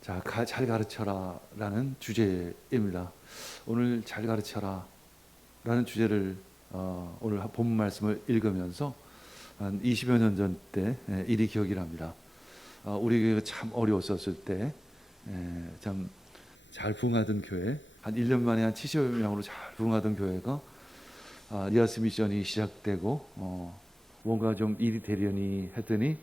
자, 잘 가르쳐라 라는 주제입니다. 오늘 잘 가르쳐라 라는 주제를 오늘 본문 말씀을 읽으면서 한 20여 년 전 때 일이 기억이 납니다. 우리 교회가 참 어려웠었을 때 참 잘 부흥하던 교회, 한 1년 만에 한 70여 명으로 잘 부흥하던 교회가 리아스 미션이 시작되고 뭔가 좀 일이 되려니 했더니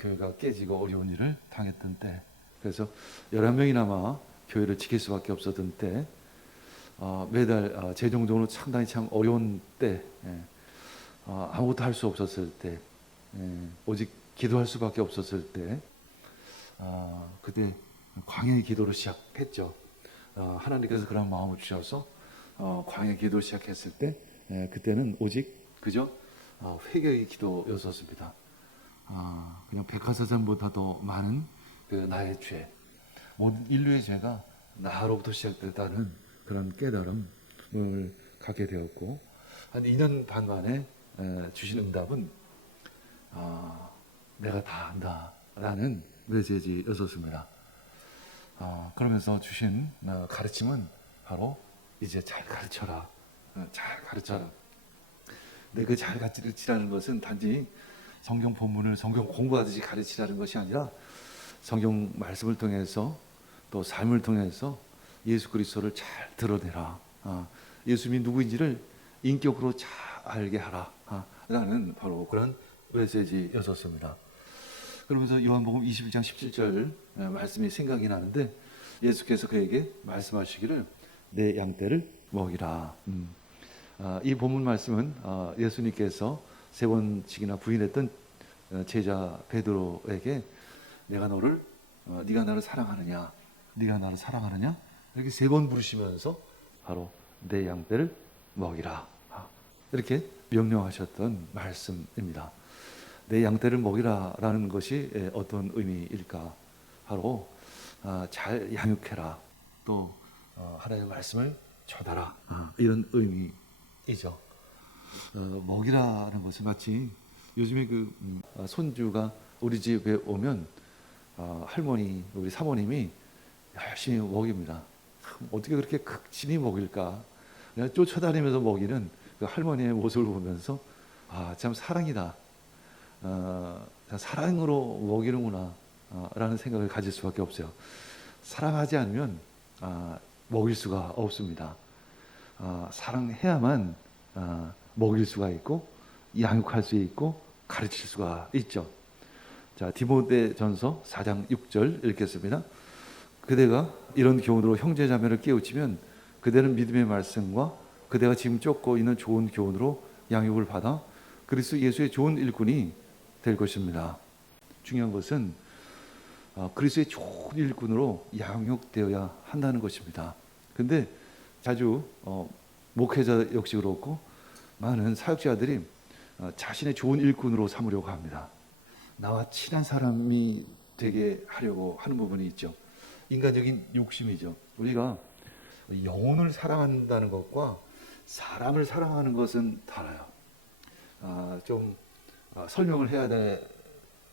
교회가 깨지고 어려운 일을 당했던 때, 그래서 11명이나마 교회를 지킬 수밖에 없었던 때, 매달 재정적으로 상당히 참 어려운 때, 아무것도 할 수 없었을 때, 오직 기도할 수밖에 없었을 때, 그때 광야의 기도를 시작했죠. 하나님께서 그런 마음을 주셔서 광야 기도를 시작했을 때, 그때는 오직 그저 회개의 기도였었습니다. 그냥 백화사전보다 더 많은 그 나의 죄, 모든 인류의 죄가 나로부터 시작됐다는 그런 깨달음을 갖게 되었고, 한 2년 반 만에 주신 응답은 내가 다 안다라는 메시지였었습니다. 그러면서 주신 가르침은 바로 이제 잘 가르쳐라, 잘 가르쳐라. 근데 그 잘 가르치라는 것은 단지 성경 본문을 성경 공부하듯이 가르치라는 것이 아니라 성경 말씀을 통해서 또 삶을 통해서 예수 그리스도를 잘 드러내라. 예수님이 누구인지를 인격으로 잘 알게 하라. 라는 바로 그런 메시지였었습니다. 그러면서 요한복음 21장 17절 말씀이 생각이 나는데, 예수께서 그에게 말씀하시기를 내 양떼를 먹이라. 이 본문 말씀은 예수님께서 3번씩이나 부인했던 제자 베드로에게 네가 나를 사랑하느냐, 네가 나를 사랑하느냐 이렇게 3번 부르시면서 바로 내 양떼를 먹이라, 이렇게 명령하셨던 말씀입니다. 내 양떼를 먹이라라는 것이 어떤 의미일까? 바로 잘 양육해라, 또 하나님의 말씀을 전하라, 이런 의미이죠. 먹이라는 것은 마치 요즘에 손주가 우리 집에 오면 할머니, 우리 사모님이 열심히 먹입니다. 어떻게 그렇게 극진히 먹일까? 그냥 쫓아다니면서 먹이는 그 할머니의 모습을 보면서 참 사랑이다. 사랑으로 먹이는구나 라는 생각을 가질 수밖에 없어요. 사랑하지 않으면 먹일 수가 없습니다. 사랑해야만 먹일 수가 있고 양육할 수 있고 가르칠 수가 있죠. 자, 디모데전서 4장 6절 읽겠습니다. 그대가 이런 교훈으로 형제자매를 깨우치면 그대는 믿음의 말씀과 그대가 지금 쫓고 있는 좋은 교훈으로 양육을 받아 그리스도 예수의 좋은 일꾼이 될 것입니다. 중요한 것은 그리스도의 좋은 일꾼으로 양육되어야 한다는 것입니다. 근데 자주 목회자 역시 그렇고 많은 사역자들이 자신의 좋은 일꾼으로 삼으려고 합니다. 나와 친한 사람이 되게 하려고 하는 부분이 있죠. 인간적인 욕심이죠. 우리가 영혼을 사랑한다는 것과 사람을 사랑하는 것은 달라요. 좀 설명을 해야 될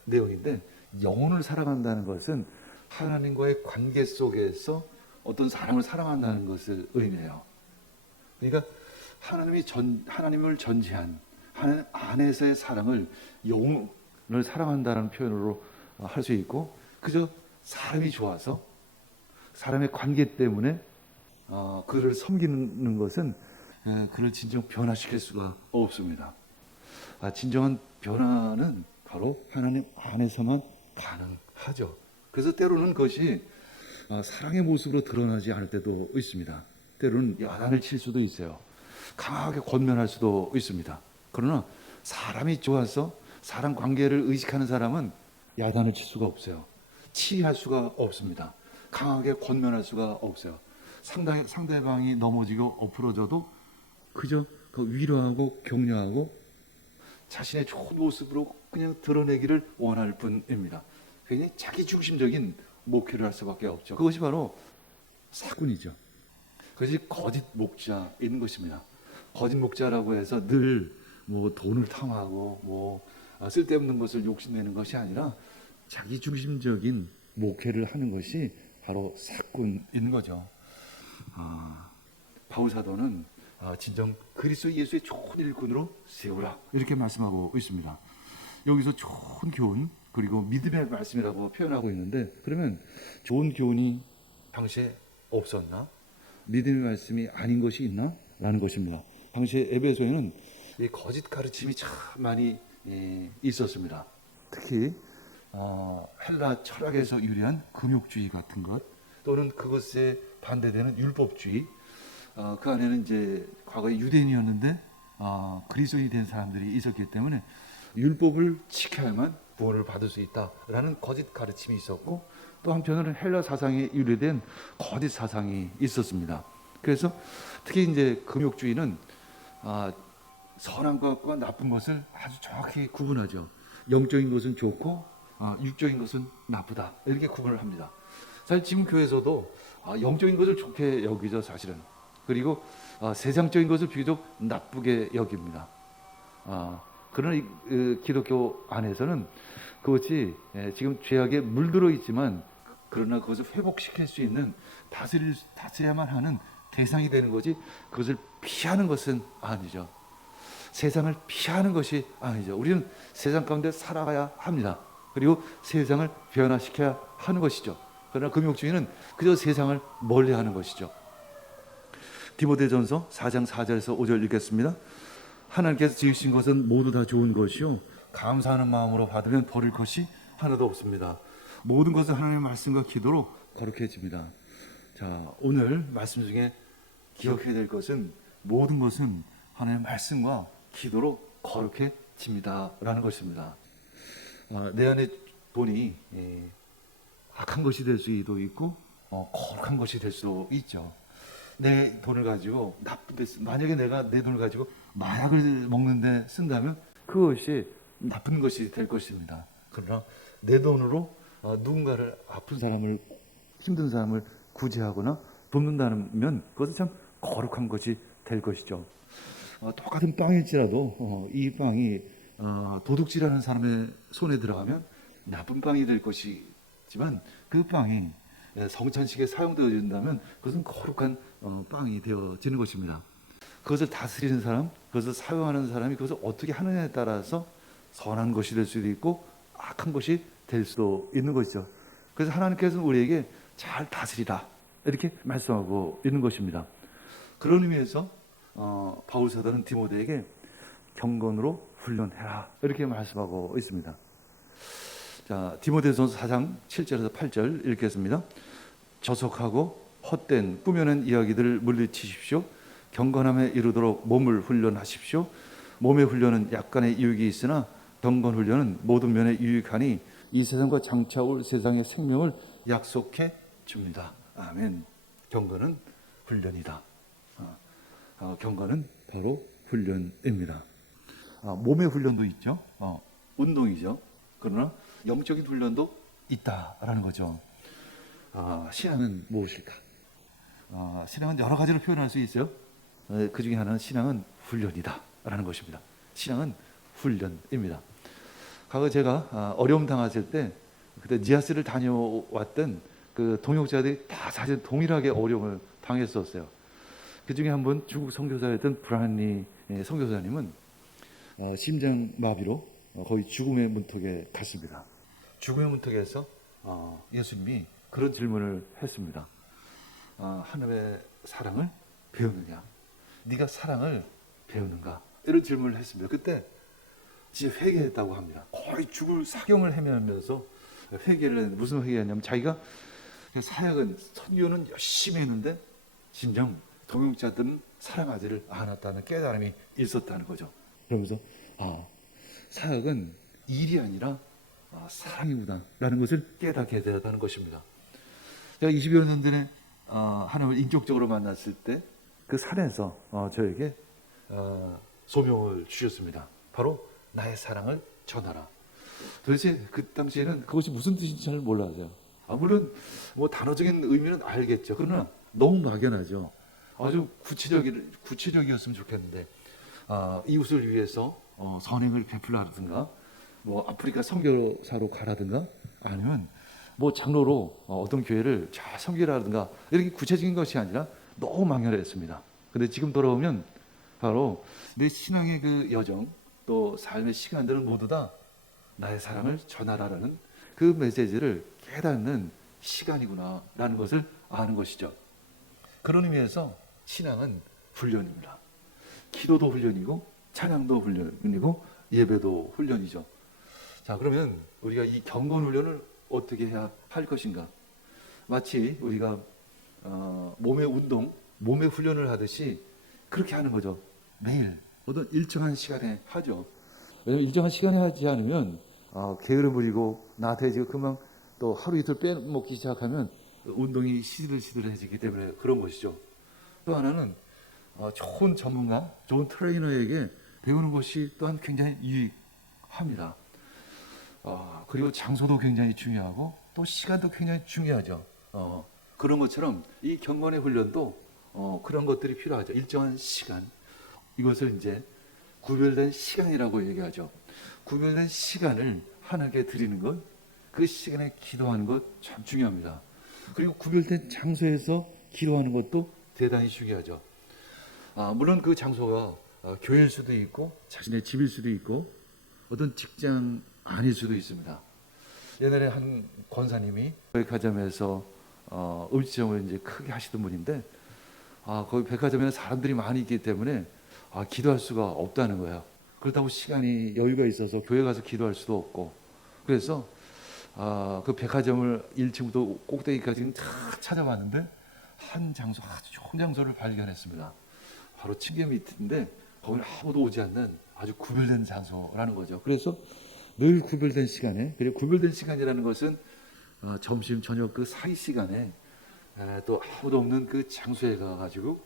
내용인데, 영혼을 사랑한다는 것은 하나님과의 관계 속에서 어떤 사람을 사랑한다는 것을 의미해요. 그러니까 하나님을 전제한 하나님 안에서의 사랑을 영혼을 사랑한다는 표현으로 할 수 있고, 그저 사람이 좋아서 사람의 관계 때문에 그를 섬기는 것은 그를 진정 변화시킬 수가 없습니다. 진정한 변화는 바로 하나님 안에서만 가능하죠. 그래서 때로는 그것이 사랑의 모습으로 드러나지 않을 때도 있습니다. 때로는 야단을 칠 수도 있어요. 강하게 권면할 수도 있습니다. 그러나 사람이 좋아서 사람 관계를 의식하는 사람은 야단을 칠 수가 없어요. 치할 수가 없습니다. 강하게 권면할 수가 없어요. 상대방이 넘어지고 엎으러져도 그저 위로하고 격려하고 자신의 좋은 모습으로 그냥 드러내기를 원할 뿐입니다. 굉장히 자기중심적인 목회를 할 수밖에 없죠. 그것이 바로 사군이죠. 그것이 거짓 목자인 것입니다. 거짓 목자라고 해서 늘 돈을 탐하고 쓸데없는 것을 욕심내는 것이 아니라 자기중심적인 목회를 하는 것이 바로 사꾼 있는 거죠. 바울 사도는 진정 그리스도 예수의 좋은 일꾼으로 세우라 이렇게 말씀하고 있습니다. 여기서 좋은 교훈 그리고 믿음의 말씀이라고 표현하고 있는데, 그러면 좋은 교훈이 당시에 없었나? 믿음의 말씀이 아닌 것이 있나? 라는 것입니다. 당시에 에베소에는 이 거짓 가르침이 참 많이 있었습니다. 특히 헬라 철학에서 유래한 금욕주의 같은 것, 또는 그것에 반대되는 율법주의. 그 안에는 이제 과거에 유대인이었는데 그리스도인이 된 사람들이 있었기 때문에 율법을 지켜야만 구원을 받을 수 있다라는 거짓 가르침이 있었고, 또 한편으로는 헬라 사상에 유래된 거짓 사상이 있었습니다. 그래서 특히 이제 금욕주의는 선한 것과 나쁜 것을 아주 정확히 구분하죠. 영적인 것은 좋고 육적인 것은 나쁘다 이렇게 구분을 합니다. 사실 지금 교회에서도 영적인 것을 좋게 여기죠, 사실은. 그리고 세상적인 것을 비교적 나쁘게 여깁니다. 그러나 기독교 안에서는 그것이 지금 죄악에 물들어 있지만, 그러나 그것을 회복시킬 수 있는 다스려야만 하는 대상이 되는 거지, 그것을 피하는 것은 아니죠. 세상을 피하는 것이 아니죠. 우리는 세상 가운데 살아가야 합니다. 그리고 세상을 변화시켜야 하는 것이죠. 그러나 금욕주의는 그저 세상을 멀리하는 것이죠. 디모데전서 4장 4절에서 5절 읽겠습니다. 하나님께서 지으신 것은 모두 다 좋은 것이요 감사하는 마음으로 받으면 버릴 것이 하나도 없습니다. 모든 것은 하나님의 말씀과 기도로 거룩해집니다. 자, 오늘 말씀 중에 기억해야 될 것은 모든 것은 하나님의 말씀과 기도로 거룩해집니다 라는 것입니다. 내 안에 돈이 악한 것이 될 수도 있고 거룩한 것이 될 수도 있죠. 내 돈을 가지고 나쁜데, 만약에 내가 내 돈을 가지고 마약을 먹는데 쓴다면 그것이 나쁜 것이 될 것입니다. 그러나 내 돈으로 누군가를 아픈 사람을, 힘든 사람을 구제하거나 돕는다면 그것은 참 거룩한 것이 될 것이죠. 똑같은 빵일지라도 이 빵이 도둑질하는 사람의 손에 들어가면 나쁜 빵이 될 것이지만, 그 빵이 성찬식에 사용되어진다면 그것은 거룩한 빵이 되어지는 것입니다. 그것을 다스리는 사람, 그것을 사용하는 사람이 그것을 어떻게 하느냐에 따라서 선한 것이 될 수도 있고 악한 것이 될 수도 있는 것이죠. 그래서 하나님께서는 우리에게 잘 다스리라 이렇게 말씀하고 있는 것입니다. 그런 의미에서 바울 사도는 디모데에게 경건으로 훈련해라 이렇게 말씀하고 있습니다. 자, 디모데전서 4장 7절에서 8절 읽겠습니다. 저속하고 헛된 꾸며낸 이야기들을 물리치십시오. 경건함에 이르도록 몸을 훈련하십시오. 몸의 훈련은 약간의 유익이 있으나 경건 훈련은 모든 면에 유익하니 이 세상과 장차 올 세상의 생명을 약속해 줍니다. 아멘. 경건은 훈련이다. 경건은 바로 훈련입니다. 몸의 훈련도 있죠. 운동이죠. 그러나 영적인 훈련도 있다라는 거죠. 신앙은 무엇일까? 신앙은 여러 가지로 표현할 수 있어요. 그 중에 하나는 신앙은 훈련이다라는 것입니다. 신앙은 훈련입니다. 과거 제가 어려움 당했을 때, 그때 지하스를 다녀왔던 그 동역자들이 다 사실 동일하게 어려움을 당했었어요. 그 중에 한 분 중국 선교사였던 브라니 선교사님은 심장마비로 거의 죽음의 문턱에 갔습니다. 죽음의 문턱에서 예수님이 그런 질문을 했습니다. 하나님의 사랑을 배우느냐? 네가 사랑을 배우는가? 이런 질문을 했습니다. 그때 진짜 회개했다고 합니다. 거의 죽을 사경을 헤매면서 회개를 했는데, 무슨 회개였냐면 자기가 사역은, 선교는 열심히 했는데 진정 동역자들은 사랑하지를 않았다는 깨달음이 있었다는 거죠. 그러면서 사역은 일이 아니라 사랑이구나라는 것을 깨닫게 되었다는 것입니다. 제가 20여 년 전에 하나님을 인격적으로 만났을 때 그 산에서 저에게 소명을 주셨습니다. 바로 나의 사랑을 전하라. 도대체 그 당시에는 그것이 무슨 뜻인지 잘 몰라서요. 물론 뭐 단어적인 의미는 알겠죠. 그러나 너무 막연하죠. 아주 구체적이었으면 좋겠는데, 이웃을 위해서 선행을 베풀라든가, 뭐 아프리카 선교사로 가라든가, 아니면 뭐 장로로 어떤 교회를 잘 섬기라든가 이렇게 구체적인 것이 아니라 너무 망연했습니다. 근데 지금 돌아오면 바로 내 신앙의 그 여정 또 삶의 시간들은 모두 다 나의 사랑을 전하라는 그 메시지를 깨닫는 시간이구나 라는 것을 아는 것이죠. 그런 의미에서 신앙은 훈련입니다. 기도도 훈련이고 찬양도 훈련이고 예배도 훈련이죠. 자, 그러면 우리가 이 경건 훈련을 어떻게 해야 할 것인가? 마치 우리가 몸의 운동, 몸의 훈련을 하듯이 그렇게 하는 거죠. 매일 어떤 일정한 시간에 하죠. 왜냐하면 일정한 시간에 하지 않으면 게으름 부리고 나태해지고 금방 또 하루 이틀 빼먹기 시작하면 운동이 시들시들해지기 때문에 그런 것이죠. 또 하나는 좋은 전문가, 좋은 트레이너에게 배우는 것이 또한 굉장히 유익합니다. 그리고 장소도 굉장히 중요하고 또 시간도 굉장히 중요하죠. 그런 것처럼 이 경건의 훈련도 그런 것들이 필요하죠. 일정한 시간, 이것을 이제 구별된 시간이라고 얘기하죠. 구별된 시간을 하나님께 드리는 것, 그 시간에 기도하는 것 참 중요합니다. 그리고 구별된 장소에서 기도하는 것도 대단히 중요하죠. 물론 그 장소가 교회일 수도 있고 자신의 집일 수도 있고 어떤 직장 아닐 수도 있습니다. 옛날에 한 권사님이 백화점에서 음식점을 이제 크게 하시던 분인데 거기 백화점에는 사람들이 많이 있기 때문에 기도할 수가 없다는 거예요. 그렇다고 시간이 여유가 있어서 교회 가서 기도할 수도 없고 그래서 그 백화점을 1층부터 꼭대기까지 다 찾아봤는데 한 장소, 아주 좋은 장소를 발견했습니다. 바로 층계 밑인데 거기는 아무도 오지 않는 아주 구별된 장소라는 거죠. 그래서 늘 구별된 시간에, 그리고 구별된 시간이라는 것은 점심, 저녁 그 사이 시간에 또 아무도 없는 그 장소에 가가지고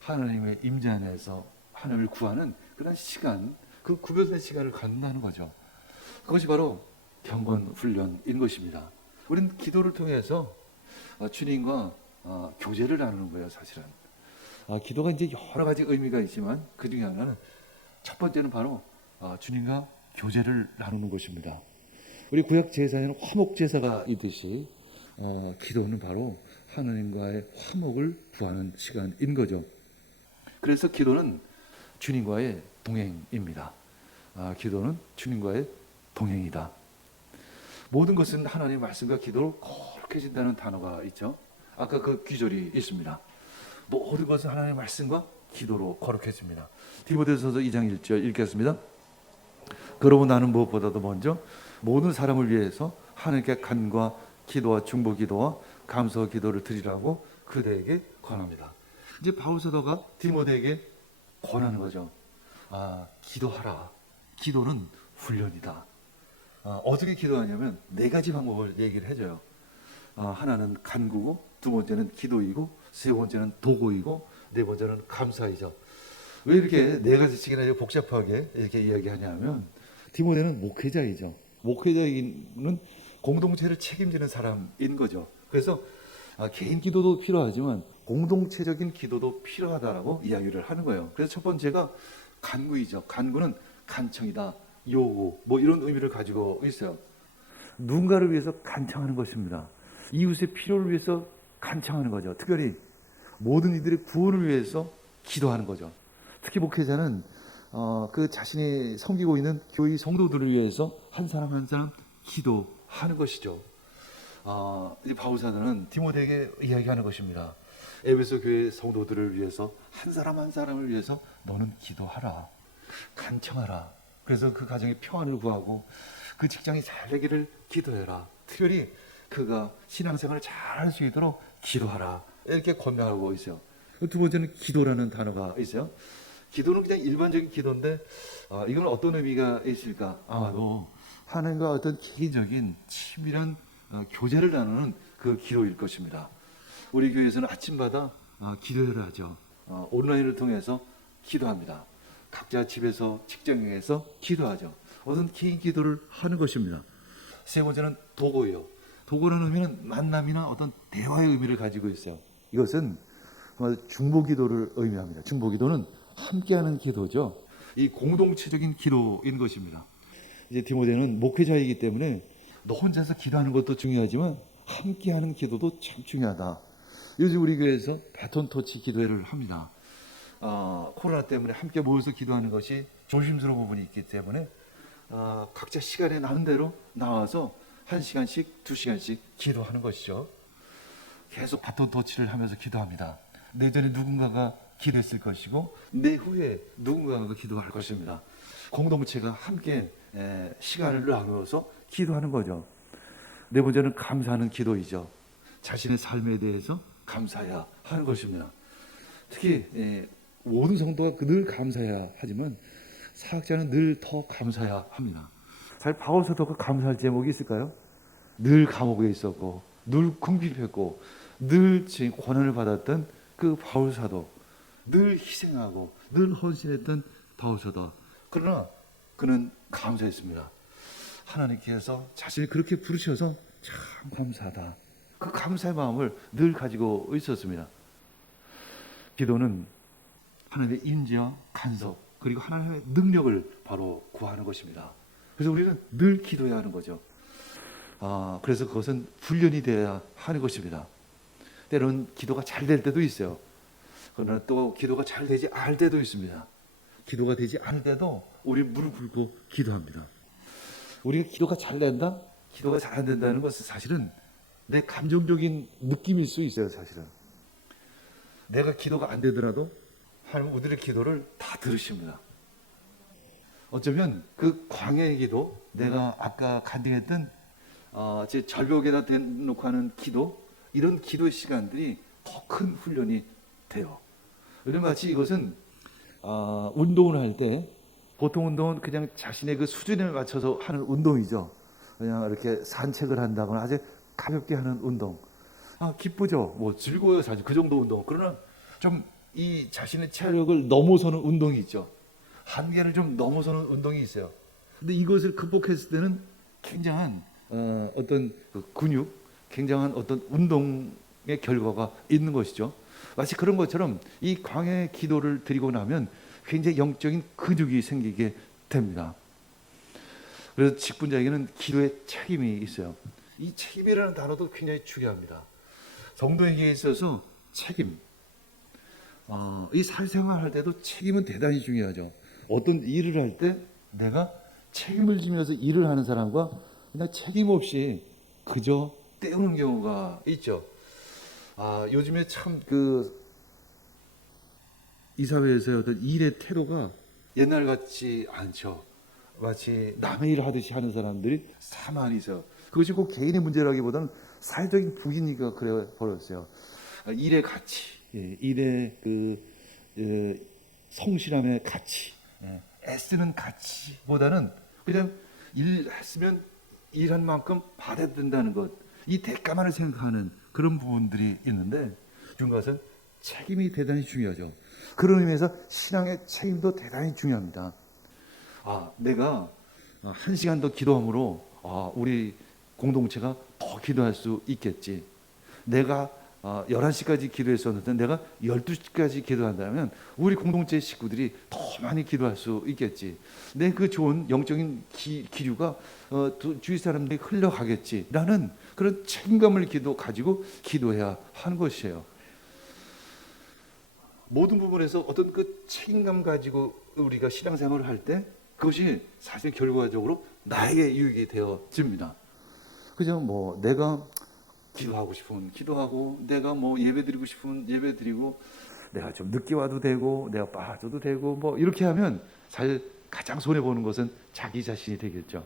하나님의 임재 안에서 하나님을 구하는 그런 시간, 그 구별된 시간을 갖는다는 거죠. 그것이 바로 경건 훈련인 것입니다. 우리는 기도를 통해서 주님과 교제를 나누는 거예요, 사실은. 기도가 이제 여러 가지 의미가 있지만 그 중에 하나는 첫 번째는 바로 주님과 교제를 나누는 것입니다. 우리 구약 제사에는 화목 제사가 있듯이 기도는 바로 하나님과의 화목을 구하는 시간인 거죠. 그래서 기도는 주님과의 동행입니다. 기도는 주님과의 동행이다. 모든 것은 하나님의 말씀과 기도로 거룩해진다는 단어가 있죠. 아까 그 귀절이 있습니다. 모든 것은 하나님의 말씀과 기도로 거룩해집니다. 디모데전서 2장 1절 읽겠습니다. 그러고 나는 무엇보다도 먼저 모든 사람을 위해서 하나님께 간과 기도와 중보 기도와 감사 기도를 드리라고 그대에게 권합니다. 이제 바울 사도가 디모데에게 권하는 거죠. 기도하라. 기도는 훈련이다. 어떻게 기도하냐면 네 가지 방법을 얘기를 해줘요. 하나는 간구고, 두 번째는 기도이고, 세 번째는 도구이고, 네 번째는 감사이죠. 왜 이렇게 네 가지씩이나 복잡하게 이렇게 이야기하냐면 디모데는 목회자이죠. 목회자는 공동체를 책임지는 사람인 거죠. 그래서 개인 기도도 필요하지만 공동체적인 기도도 필요하다라고 이야기를 하는 거예요. 그래서 첫 번째가 간구이죠. 간구는 간청이다, 요구, 뭐 이런 의미를 가지고 있어요. 누군가를 위해서 간청하는 것입니다. 이웃의 필요를 위해서 간청하는 거죠. 특별히 모든 이들의 구원을 위해서 기도하는 거죠. 특히 목회자는 그 자신이 섬기고 있는 교회 성도들을 위해서 한 사람 한 사람 기도하는 것이죠. 이제 바울 사도는 디모데에게 이야기하는 것입니다. 에베소 교회 성도들을 위해서 한 사람 한 사람을 위해서 너는 기도하라, 간청하라. 그래서 그 가정의 평안을 구하고 그 직장이 잘 되기를 기도해라. 특별히 그가 신앙생활을 잘 할 수 있도록 기도하라. 이렇게 권면하고 있어요. 두 번째는 기도라는 단어가 있어요. 기도는 그냥 일반적인 기도인데 이건 어떤 의미가 있을까? 아마도 하나님과 어떤 개인적인 친밀한 교제를 나누는 그 기도일 것입니다. 우리 교회에서는 아침마다 기도회를 하죠. 온라인을 통해서 기도합니다. 각자 집에서 직장에서 기도하죠. 어떤 개인 기도를 하는 것입니다. 세 번째는 도고요. 도고라는 의미는 만남이나 어떤 대화의 의미를 가지고 있어요. 이것은 중보기도를 의미합니다. 중보기도는 함께하는 기도죠. 이 공동체적인 기도인 것입니다. 이제 디모데는 목회자이기 때문에 너 혼자서 기도하는 것도 중요하지만 함께하는 기도도 참 중요하다. 요즘 우리 교회에서 바톤 터치 기도회를 합니다. 코로나 때문에 함께 모여서 기도하는 것이 조심스러운 부분이 있기 때문에 각자 시간에 나는 대로 나와서 1시간씩 2시간씩 기도하는 것이죠. 계속 바톤 터치를 하면서 기도합니다. 내 전에 누군가가 기도했을 것이고 내 후에 누군가가 기도할 것입니다. 공동체가 함께 시간을 나누어서 기도하는 거죠. 네 번째는 감사하는 기도이죠. 자신의 삶에 대해서 감사해야 하는 것입니다. 특히 모든 성도가 늘 감사해야 하지만 사역자는 늘 더 감사해야 합니다. 사실 바울 사도가 감사할 제목이 있을까요? 늘 감옥에 있었고 늘 궁핍했고 늘 고난을 받았던 그 바울 사도, 늘 희생하고 늘 헌신했던 바울 사도. 그러나 그는 감사했습니다. 하나님께서 자신을 그렇게 부르셔서 참 감사하다. 그 감사의 마음을 늘 가지고 있었습니다. 기도는 하나님의 인지와 간섭 그리고 하나님의 능력을 바로 구하는 것입니다. 그래서 우리는 늘 기도해야 하는 거죠. 그래서 그것은 훈련이 되어야 하는 것입니다. 때로는 기도가 잘 될 때도 있어요. 그러나 또 기도가 잘 되지 않을 때도 있습니다. 기도가 되지 않을 때도 우리 무릎 꿇고 기도합니다. 우리가 기도가 잘 된다? 기도가 잘 안 된다는 것은 사실은 내 감정적인 느낌일 수 있어요. 사실은 내가 기도가 안 되더라도 하나님은 우리의 기도를 다 들으십니다. 어쩌면 그 광야의 기도, 내가 아까 간증했던 제 절벽에다 대놓고 하는 기도, 이런 기도의 시간들이 더 큰 훈련이 돼요. 왜냐면 마치 이것은 운동을 할 때 보통 운동은 그냥 자신의 그 수준에 맞춰서 하는 운동이죠. 그냥 이렇게 산책을 한다거나 아주 가볍게 하는 운동. 기쁘죠. 뭐 즐거워요. 사실 그 정도 운동. 그러나 좀 이 자신의 체력을 넘어서는 운동이 있죠. 한계를 좀 넘어서는 운동이 있어요. 근데 이것을 극복했을 때는 굉장한 어떤 그 근육, 굉장한 어떤 운동의 결과가 있는 것이죠. 마치 그런 것처럼 이 광야의 기도를 드리고 나면 굉장히 영적인 근육이 생기게 됩니다. 그래서 직분자에게는 기도의 책임이 있어요. 이 책임이라는 단어도 굉장히 중요합니다. 성도에게 있어서 책임, 이 사회생활 할 때도 책임은 대단히 중요하죠. 어떤 일을 할 때 내가 책임을 지면서 일을 하는 사람과 그냥 책임 없이 그저 때우는 경우가 있죠. 요즘에 참 이 사회에서의 어떤 일의 태도가 옛날 같지 않죠. 마치 남의 일을 하듯이 하는 사람들이 참 많이 있어요. 그것이 꼭 개인의 문제라기보다는 사회적인 분위기가 그래 버렸어요. 일의 가치, 일의 성실함의 가치, 애쓰는 가치보다는 그냥 일했으면 일한 만큼 받아야 된다는 것, 이 대가만을 생각하는 그런 부분들이 있는데 중요한 것은 책임이 대단히 중요하죠. 그런 의미에서 신앙의 책임도 대단히 중요합니다. 내가 1시간 더 기도함으로 우리 공동체가 더 기도할 수 있겠지. 내가 11시까지 기도했었는데 내가 12시까지 기도한다면 우리 공동체 식구들이 더 많이 기도할 수 있겠지. 내 그 좋은 영적인 기류가 주위 사람들이 흘러가겠지 라는 그런 책임감을 가지고 기도해야 하는 것이에요. 모든 부분에서 어떤 그 책임감 가지고 우리가 신앙생활을 할 때 그것이 사실 결과적으로 나에게 유익이 되어집니다. 그죠? 뭐 내가 기도하고 싶으면 기도하고, 내가 뭐 예배드리고 싶으면 예배드리고, 내가 좀 늦게 와도 되고, 내가 빠져도 되고, 뭐 이렇게 하면 사실 가장 손해 보는 것은 자기 자신이 되겠죠.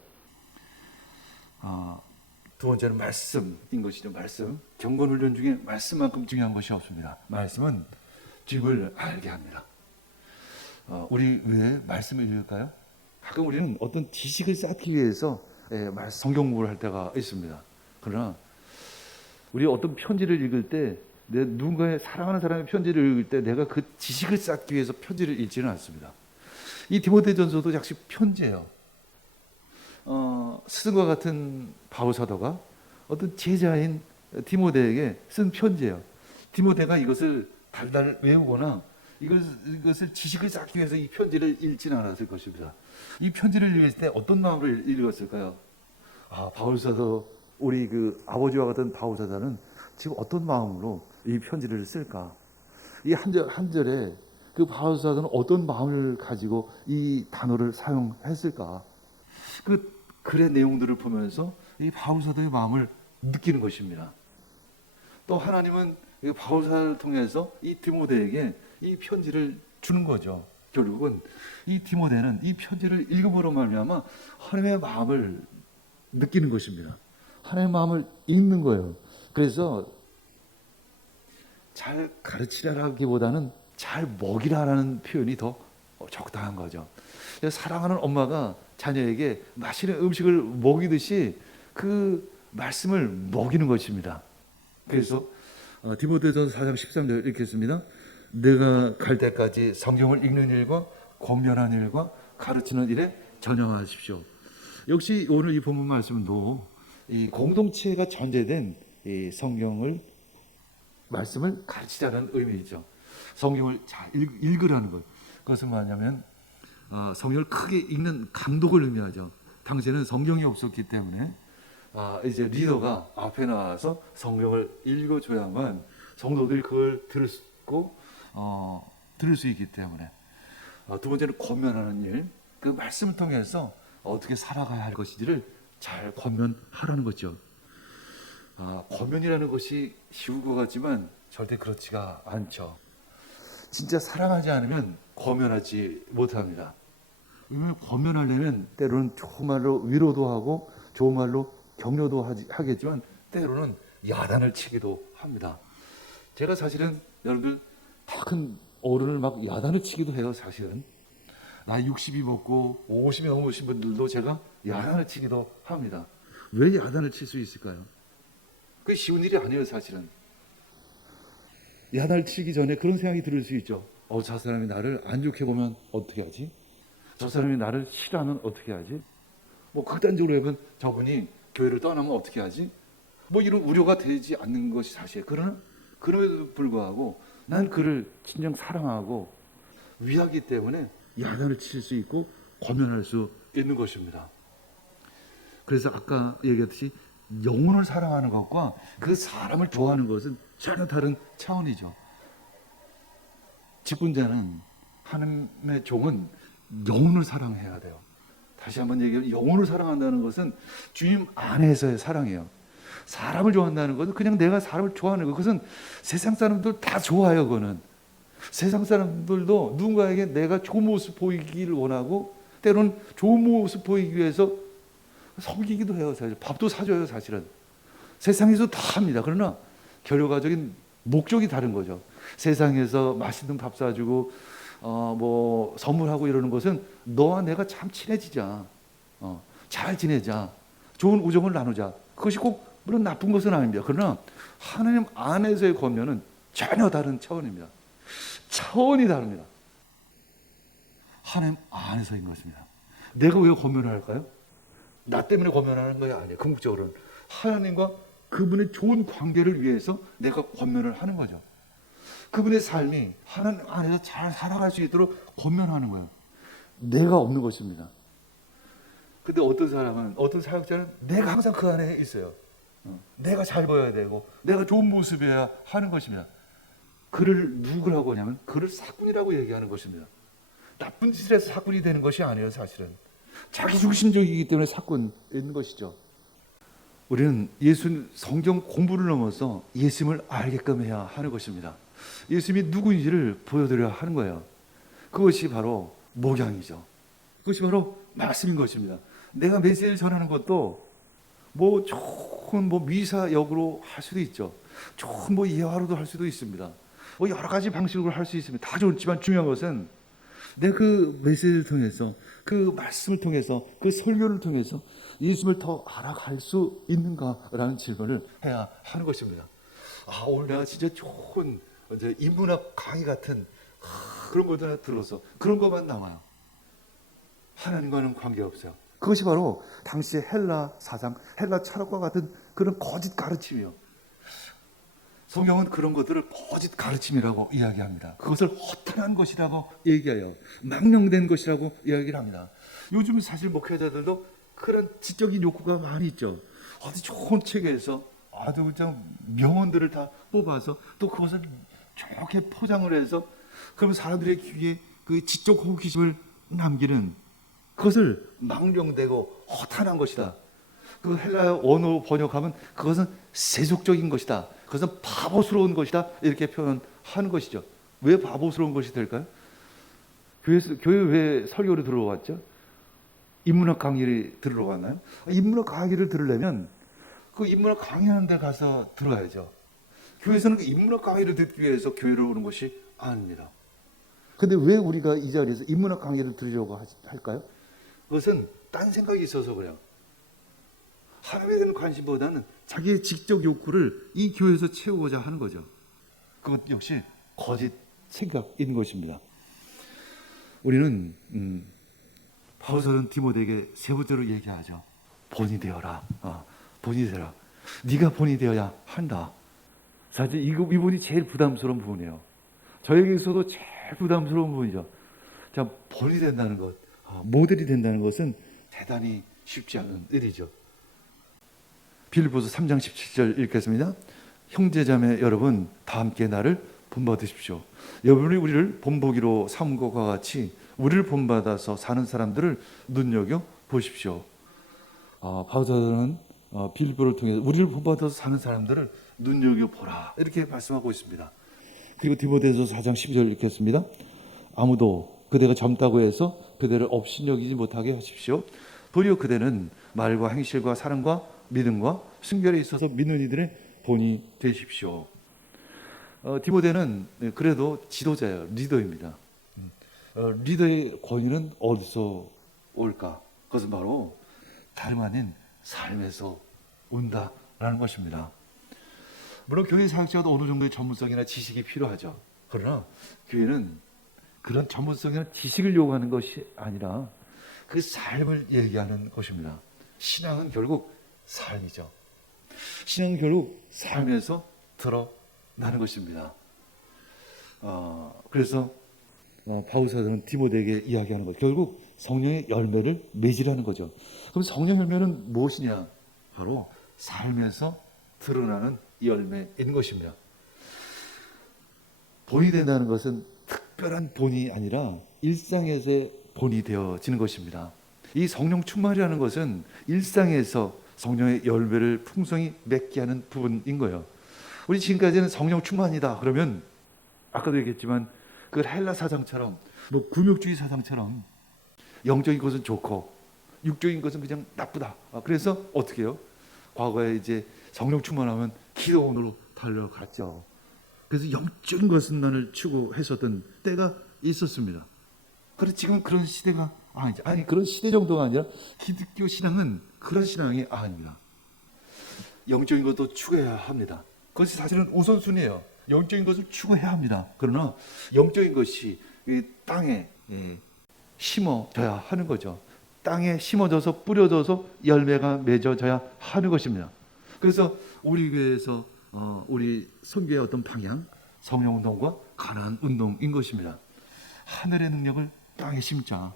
두 번째는 말씀인 것이죠. 말씀. 경건 훈련 중에 말씀만큼 중요한 것이 없습니다. 말씀은 집을 알게 합니다. 우리 왜 말씀을 읽을까요? 가끔 우리는 어떤 지식을 쌓기 위해서 성경 공부를 할 때가 있습니다. 그러나 우리 어떤 편지를 읽을 때, 내 누군가의 사랑하는 사람의 편지를 읽을 때 내가 그 지식을 쌓기 위해서 편지를 읽지는 않습니다. 이 디모데전서도 역시 편지예요. 스승과 같은 바울 사도가 어떤 제자인 디모데에게 쓴 편지예요. 디모데가 이것을 달달 외우거나 이것을 지식을 쌓기 위해서 이 편지를 읽지는 않았을 것입니다. 이 편지를 읽을 때 어떤 마음으로 읽었을까요? 바울 사도 우리 그 아버지와 같은 바울사자는 지금 어떤 마음으로 이 편지를 쓸까? 이 한 절에 그 바울사자는 어떤 마음을 가지고 이 단어를 사용했을까? 그 글의 내용들을 보면서 이 바울사자의 마음을 느끼는 것입니다. 또 하나님은 이 바울사를 통해서 이 디모데에게 이 편지를 주는 거죠. 결국은 이 디모데는 이 편지를 읽음으로 말미암아 하나님의 마음을 느끼는 것입니다. 하나님의 마음을 읽는 거예요. 그래서 잘 가르치라라기보다는 잘 먹이라라는 표현이 더 적당한 거죠. 사랑하는 엄마가 자녀에게 맛있는 음식을 먹이듯이 그 말씀을 먹이는 것입니다. 그래서 디모데전서 4장 13절 읽겠습니다. 내가 갈 때까지 성경을 읽는 일과 권면하는 일과 가르치는 일에 전념하십시오. 역시 오늘 이 본문 말씀도 이 공동체가 전제된 이 성경을 말씀을 가르치자는 의미이죠. 성경을 잘 읽으라는 것. 그것은 뭐냐면 성경을 크게 읽는 강독을 의미하죠. 당시에는 성경이 없었기 때문에 이제 리더가 앞에 나와서 성경을 읽어줘야만 성도들이 그걸 들을 수 있기 때문에. 두 번째는 권면하는 일. 그 말씀을 통해서 어떻게 살아가야 할 것인지를 잘 권면하라는 거죠. 권면이라는 것이 쉬운 것 같지만 절대 그렇지가 않죠. 진짜 사랑하지 않으면 권면하지 못합니다. 권면하려면 때로는 좋은 말로 위로도 하고 좋은 말로 격려도 하겠지만 때로는 야단을 치기도 합니다. 제가 사실은 여러분들 다 큰 어른을 막 야단을 치기도 해요. 사실은 나이 60이 먹고 50이 넘으신 분들도 제가 야단을 치기도 합니다. 왜 야단을 칠 수 있을까요? 그게 쉬운 일이 아니에요. 사실은 야단을 치기 전에 그런 생각이 들 수 있죠. 저 사람이 나를 안 좋게 보면 어떻게 하지? 저 사람이 나를 싫어하면 어떻게 하지? 뭐 극단적으로 하면 저분이 교회를 떠나면 어떻게 하지? 뭐 이런 우려가 되지 않는 것이 사실이에요. 그러나 그럼에도 불구하고 난 그를 진정 사랑하고 위하기 때문에 야단을 칠 수 있고 권면할 수 있는 것입니다. 그래서 아까 얘기했듯이 영혼을 사랑하는 것과 그 사람을 좋아하는 것은 전혀 다른 차원이죠. 직분자는 하나님의 종은 영혼을 사랑해야 돼요. 다시 한번 얘기하면 영혼을 사랑한다는 것은 주님 안에서의 사랑이에요. 사람을 좋아한다는 것은 그냥 내가 사람을 좋아하는 것. 그것은 세상 사람들 다 좋아해요. 그거는 세상 사람들도 누군가에게 내가 좋은 모습 보이기를 원하고 때로는 좋은 모습 보이기 위해서 섬기기도 해요. 사실 밥도 사줘요. 사실은 세상에서 다 합니다. 그러나 결과적인 목적이 다른 거죠. 세상에서 맛있는 밥 사주고 뭐 선물하고 이러는 것은 너와 내가 참 친해지자, 잘 지내자, 좋은 우정을 나누자. 그것이 꼭 물론 나쁜 것은 아닙니다. 그러나 하나님 안에서의 권면은 전혀 다른 차원입니다. 차원이 다릅니다. 하나님 안에서인 것입니다. 내가 왜 권면을 할까요? 나 때문에 권면하는 것이 아니에요. 궁극적으로는 하나님과 그분의 좋은 관계를 위해서 내가 권면을 하는 거죠. 그분의 삶이 하나님 안에서 잘 살아갈 수 있도록 권면하는 거예요. 내가 없는 것입니다. 근데 어떤 사람은, 어떤 사역자는 내가 항상 그 안에 있어요. 내가 잘 보여야 되고 내가 좋은 모습이어야 하는 것입니다. 그를 누구라고 하냐면 그를 사꾼이라고 얘기하는 것입니다. 나쁜 짓을 해서 사꾼이 되는 것이 아니에요. 사실은 자기 중심적이기 때문에 사꾼인 것이죠. 우리는 성경 공부를 넘어서 예수님을 알게끔 해야 하는 것입니다. 예수님이 누구인지를 보여드려야 하는 거예요. 그것이 바로 목양이죠. 그것이 바로 말씀인 것입니다. 내가 메시지를 전하는 것도 뭐 좋은 미사역으로 할 수도 있죠. 좋은 예화로도 할 수도 있습니다. 뭐 여러 가지 방식으로 할 수 있습니다. 다 좋지만 중요한 것은 내가 그 메시지를 통해서, 그 말씀을 통해서, 그 설교를 통해서 예수님을 더 알아갈 수 있는가라는 질문을 해야 하는 것입니다. 오늘 내가 진짜 좋은 인문학 강의 같은 그런 것들 들어서 그런 것만 남아요. 하나님과는 관계없어요. 그것이 바로 당시의 헬라 사상, 헬라 철학과 같은 그런 거짓 가르침이에요. 성경은 그런 것들을 거짓 가르침이라고 이야기합니다. 그것을 허탄한 것이라고 얘기해요. 망령된 것이라고 이야기를 합니다. 요즘 사실 목회자들도 그런 지적인 욕구가 많이 있죠. 어디 좋은 책에서 아주 그냥 명언들을 다 뽑아서 또 그것을 좋게 포장을 해서 그러면 사람들의 귀에 그 지적 호기심을 남기는 그것을 망령되고 허탄한 것이다. 그 헬라어 원어로 번역하면 그것은 세속적인 것이다. 그것은 바보스러운 것이다. 이렇게 표현하는 것이죠. 왜 바보스러운 것이 될까요? 교회 왜 설교를 들어왔죠? 인문학 강의를 들으러 왔나요? 인문학 강의를 들으려면 그 인문학 강의하는 데 가서 들어야죠. 교회에서는 그 인문학 강의를 듣기 위해서 교회를 오는 것이 아닙니다. 근데 왜 우리가 이 자리에서 인문학 강의를 들으려고 할까요? 그것은 딴 생각이 있어서 그래요. 하나님에 대한 관심보다는 자기의 직접 욕구를 이 교회에서 채우고자 하는 거죠. 그것 역시 거짓 생각인 것입니다. 우리는 바울은 디모데에게 세 번째로 얘기하죠. 본이 되어라. 본이 되어라. 네가 본이 되어야 한다. 사실 이분이 제일 부담스러운 부분이에요. 저에게서도 제일 부담스러운 부분이죠. 자, 본이 된다는 것, 모델이 된다는 것은 대단히 쉽지 않은 일이죠. 빌립보서 3장 17절 읽겠습니다. 형제자매 여러분, 다 함께 나를 본받으십시오. 여러분이 우리를 본보기로 삼은 것과 같이 우리를 본받아서 사는 사람들을 눈여겨 보십시오. 바울은 빌립보를 통해서 우리를 본받아서 사는 사람들을 눈여겨 보라 이렇게 말씀하고 있습니다. 그리고 디모데서 4장 12절 읽겠습니다. 아무도 그대가 젊다고 해서 그대를 업신여기지 못하게 하십시오. 도리어 그대는 말과 행실과 사랑과 믿음과 순결에 있어서 믿는 이들의 본이 되십시오. 디모데는 그래도 지도자예요. 리더입니다. 리더의 권위는 어디서 올까? 그것은 바로 다름 아닌 삶에서 온다라는 것입니다. 물론 교회 사역자도 어느 정도의 전문성이나 지식이 필요하죠. 그러나 교회는 그런 전문성이나 지식을 요구하는 것이 아니라 그 삶을 얘기하는 것입니다. 신앙은 결국 삶이죠. 신앙은 결국 삶에서 드러나는 것입니다. 그래서 바울 사도는 디모데에게 이야기하는 것, 결국 성령의 열매를 맺으라는 거죠. 그럼 성령 열매는 무엇이냐? 바로 삶에서 드러나는 열매인 것입니다. 본이 된다는 것은 특별한 본이 아니라 일상에서의 본이 되어지는 것입니다. 이 성령 충만이라는 것은 일상에서 성령의 열매를 풍성히 맺게 하는 부분인 거예요. 우리 지금까지는 성령 충만이다 그러면 아까도 얘기했지만 그 헬라 사상처럼 금욕주의 사상처럼 영적인 것은 좋고 육적인 것은 그냥 나쁘다. 그래서 어떻게 해요? 과거에 이제 성령 충만하면 기도원으로 달려갔죠. 그래서 영적인 것은 나를 추구했었던 때가 있었습니다. 그런데 지금 그런 시대가 아니죠. 아니 그런 시대 정도가 아니라 기독교 신앙은 그런 신앙이 아닙니다. 영적인 것도 추구해야 합니다. 그것이 사실은 우선순위예요. 영적인 것을 추구해야 합니다. 그러나 영적인 것이 땅에 심어져야 하는 거죠. 땅에 심어져서 뿌려져서 열매가 맺어져야 하는 것입니다. 그래서 우리 교회에서 우리 선교의 어떤 방향, 성령 운동과 가나안 운동인 것입니다. 하늘의 능력을 땅에 심자.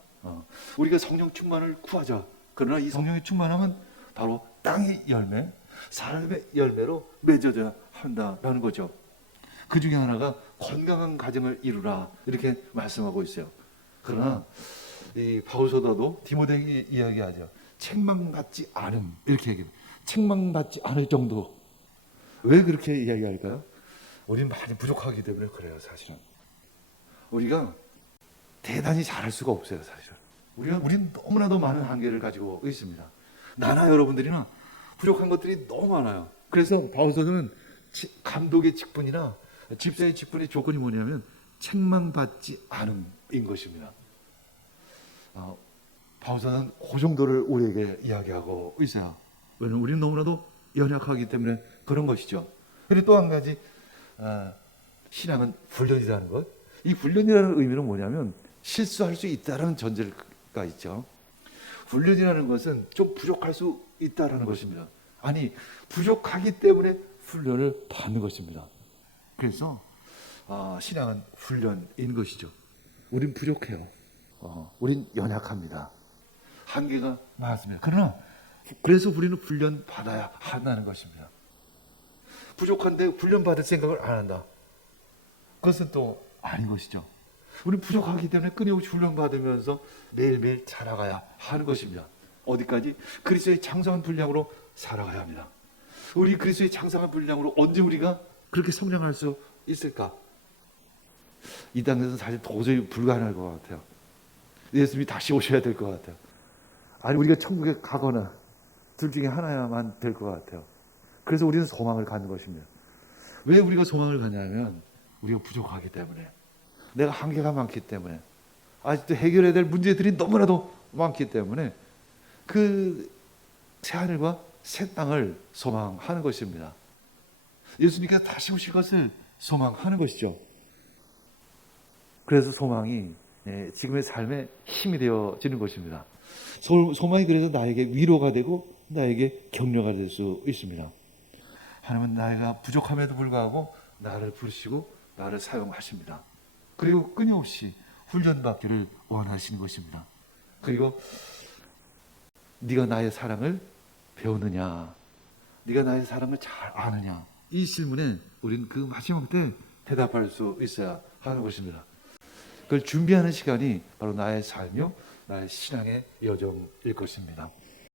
우리가 성령 충만을 구하자. 그러나 이 성령의 충만함은 바로 땅의 열매, 사람의 열매로 맺어져야 한다라는 거죠. 그 중에 하나가 건강한 가정을 이루라 이렇게 말씀하고 있어요. 그러나 이 바울서도도 디모데에게 이야기하죠. 책망받지 않음 이렇게 얘기해요. 책망받지 않을 정도. 왜 그렇게 이야기할까요? 우리는 많이 부족하기 때문에 그래요. 사실은 우리가 대단히 잘할 수가 없어요. 사실은 우리는 너무나도 많은 한계를 가지고 있습니다. 나나 여러분들이나 부족한 것들이 너무 많아요. 그래서 바울서도는 감독의 직분이나 집사의 직분의 조건이 뭐냐면 책망받지 않음인 것입니다. 바울서는 그 정도를 우리에게 이야기하고 있어요. 왜냐하면 우리는 너무나도 연약하기 때문에 그런 것이죠. 그리고 또 한 가지 신앙은 훈련이라는 것. 이 훈련이라는 의미는 뭐냐면 실수할 수 있다는 전제가 있죠. 훈련이라는 것은 좀 부족할 수 있다는 것입니다. 아니 부족하기 때문에 훈련을 받는 것입니다. 그래서 신앙은 훈련인 것이죠. 우린 부족해요. 우린 연약합니다. 한계가 많습니다. 그러나 그래서 우리는 훈련 받아야 한다는 것입니다. 부족한데 훈련 받을 생각을 안 한다. 그것은 또 아닌 것이죠. 우리는 부족하기 때문에 끊임없이 훈련 받으면서 매일매일 자라가야 하는 것입니다. 어디까지? 그리스도의 장성한 분량으로 살아가야 합니다. 우리 그리스도의 장성한 분량으로 언제 우리가 그렇게 성장할 수 있을까? 이 땅에서는 사실 도저히 불가능할 것 같아요. 예수님이 다시 오셔야 될 것 같아요. 아니 우리가 천국에 가거나 둘 중에 하나야만 될 것 같아요. 그래서 우리는 소망을 갖는 것입니다. 왜 우리가 소망을 갖냐면 우리가 부족하기 때문에, 내가 한계가 많기 때문에, 아직도 해결해야 될 문제들이 너무나도 많기 때문에 그 새하늘과 새 땅을 소망하는 것입니다. 예수님께서 다시 오실 것을 소망하는 것이죠. 그래서 소망이 지금의 삶의 힘이 되어지는 것입니다. 소망이 그래서 나에게 위로가 되고 나에게 격려가 될 수 있습니다. 하나님은 나이가 부족함에도 불구하고 나를 부르시고 나를 사용하십니다. 그리고 끊임없이 훈련받기를 원하시는 것입니다. 그리고 네가 나의 사랑을 배우느냐, 네가 나의 사랑을 잘 아느냐, 이 질문에 우리는 그 마지막 때 대답할 수 있어야 하는 것입니다. 그걸 준비하는 시간이 바로 나의 삶이요 나의 신앙의 여정일 것입니다.